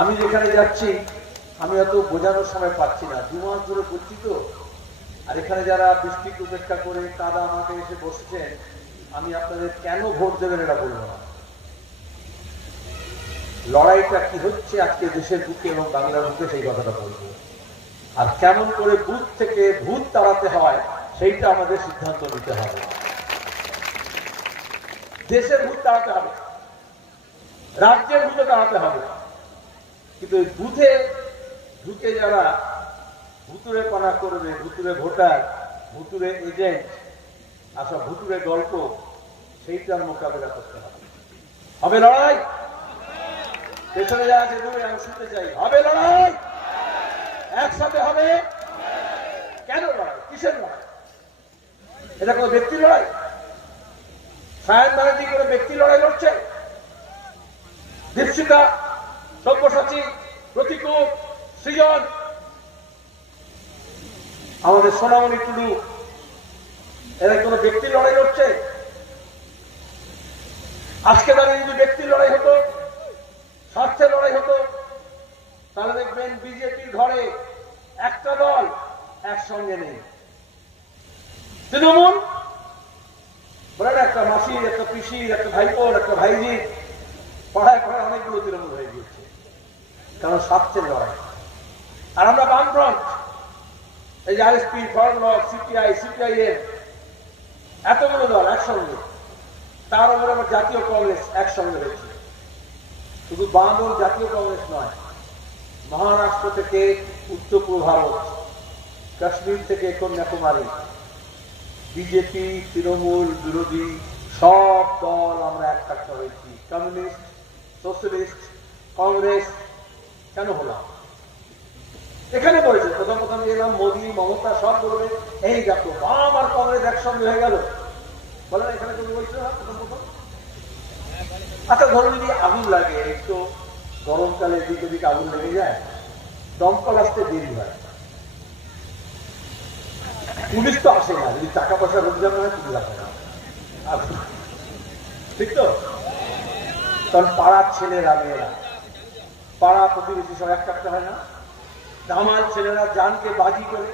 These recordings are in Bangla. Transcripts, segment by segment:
আমি যেখানে যাচ্ছি, আমি অত বোঝানোর সময় পাচ্ছি না। দু মাস ধরে করছি তো। আর এখানে যারা বৃষ্টিকে উপেক্ষা করে কাদা আমাকে এসে বসেছেন, আমি আপনাদের কেন ভোট দেবেন এটা বলব না। লড়াইটা কি হচ্ছে আজকে দেশের বুকে এবং বাংলার বুকে, সেই কথাটা বলব। আর কেমন করে ভূত থেকে ভূত তাড়াতে হয়, সেইটা আমাদের সিদ্ধান্ত নিতে হবে। দেশের ভূত তাড়াতে হবে। রাজ্যের ভূতে তাড়াতে হবে। কিন্তু বুথে ঢুকে যারা ভুতুরে পানা করবে, ভুতুরে ভোটার, ভুতুরে এজেন্ট আর সব ভুতুরে গল্প, সেইটার মোকাবেলা করতে হবে। হবে লড়াই? পেছনে যা আছে, দূরে, আমি শুনতে চাই। হবে লড়াই? একসাথে হবে? কেন লড়াই? কিসের লড়াই? এটা কোনো ব্যক্তি লড়াই? সায়ন ব্যানার্জি কোনো ব্যক্তি লড়াই লড়ছে? দীপশিকা সব্যসাচী প্রতিকূল সৃজন। আমাদের সোনামণি টুডু, এরা কোনো ব্যক্তি লড়াই লড়ছে? আজকে দাঁড়িয়ে যদি ব্যক্তি লড়াই হতো, স্বার্থের লড়াই হতো, তাহলে দেখবেন বিজেপির ঘরে একটা দল একসঙ্গে নেই। তৃণমূল বলেন একটা মাসির, একটা পিসির, একটা ভাইপোর, একটা ভাইজি পড়ায় পড়ায় অনেকগুলো তৃণমূল হয়ে গিয়েছে। কারণ স্বার্থের লড়াই আর আমরা বামফ্রন্ট, এই যে আরএসপি ফরলক সিপিআই, সিপিআইএম, এতগুলো দল একসঙ্গে, তার উপরে আবার জাতীয় কংগ্রেস একসঙ্গে হয়েছে। শুধু বাম ও জাতীয় কংগ্রেস নয়, মহারাষ্ট্র থেকে উত্তর পূর্ব ভারত, কাশ্মীর থেকে কন্যাকুমারী, বিজেপি, তৃণমূল, বিরোধী, সব দল আমরা একসাথে হয়েছি। কমিউনিস্ট, সোশ্যালিস্ট, কংগ্রেস কেন হলাম এখানে বলেছে, প্রথম প্রথম এলাম মোদী, মমতা, সব বলবে, এই দেখো, বাম আর কংগ্রেস একসঙ্গে হয়ে গেল। বলে না, এখানে তুমি বলছো না, প্রথম প্রথম? আচ্ছা ধরুন যদি আগুন লাগে, একটু গরমকালে এদিক ওদিক আগুন লেগে যায়, দমকল আসতে দেরি হয়। পুলিশ তো আসে না, যদি টাকা পয়সা রোজগার না হয় পুলিশ আসে না। আগুন- ঠিক তো? কারণ পাড়ার ছেলেরা, মেয়েরা। পাড়া প্রতিবেশী সব এক কাটতে হয় না। দামাল ছেলেরা জানকে বাজি করে,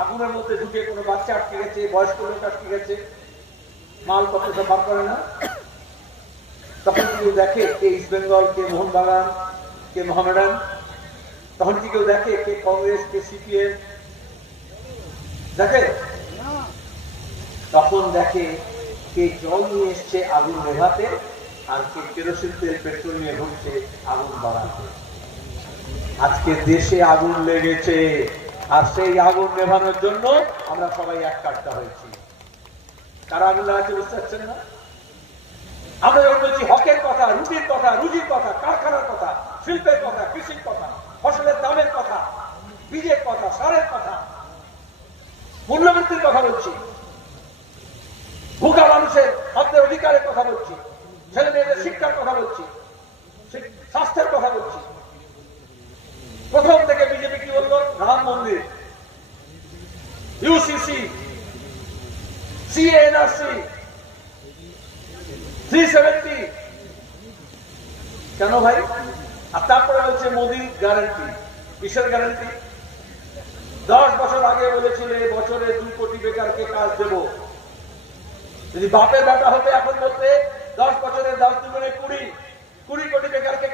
আগুনের মধ্যে ঢুকে কোনো বাচ্চা আটকে গেছে, বয়স্ক লোক আটকে গেছে মালপত্র সব বার করে না। তখন কেউ দেখে কে ইস্ট বেঙ্গল, কে মোহনবাগান, কে মোহামেডান। তখন কি কেউ দেখে কে কংগ্রেস, কে সিপিএম। দেখে? তখন দেখে কে জল নিয়ে এসছে আগুন নেভাতে। আর কেরোসিন তেল পেট্রোল নিয়ে ঢুকছে আগুন বাড়াতে। আজকে দেশে আগুন লেগেছে, আর সেই আগুন নেভানোর জন্য আমরা সবাই এক কাটটা হয়েছি। কারা আগুন লাগাচ্ছে বুঝতে পারছেন না? আমরা যখন বলছি হকের কথা, রুটির কথা, রুজির কথা, কারখানার কথা, শিল্পের কথা, কৃষির কথা, ফসলের দামের কথা, বীজের কথা, সারের কথা মূল্যবৃদ্ধির কথা বলছি। ভোগা মানুষের খাদ্যের অধিকারের কথা বলছি। ছেলে মেয়েদের শিক্ষার কথা বলছি স্বাস্থ্যের কথা বলছি। প্রথম থেকে বিজেপি কি বলল? রাম মন্দির। ইউসিসি সিএনআরসি থ্রি সেভেন্টি কেন ভাই? আর তারপরে বলছে মোদি গ্যারান্টি কিসের গ্যারান্টি দশ বছর আগে বলেছিলে, বছরে দু কোটি বেকারকে কাজ দেব। যদি বাপের বেটা হতে এখন বলতে দশ বছরের দশ দুগুণে কুড়ি কুড়ি কোটি বেকারকে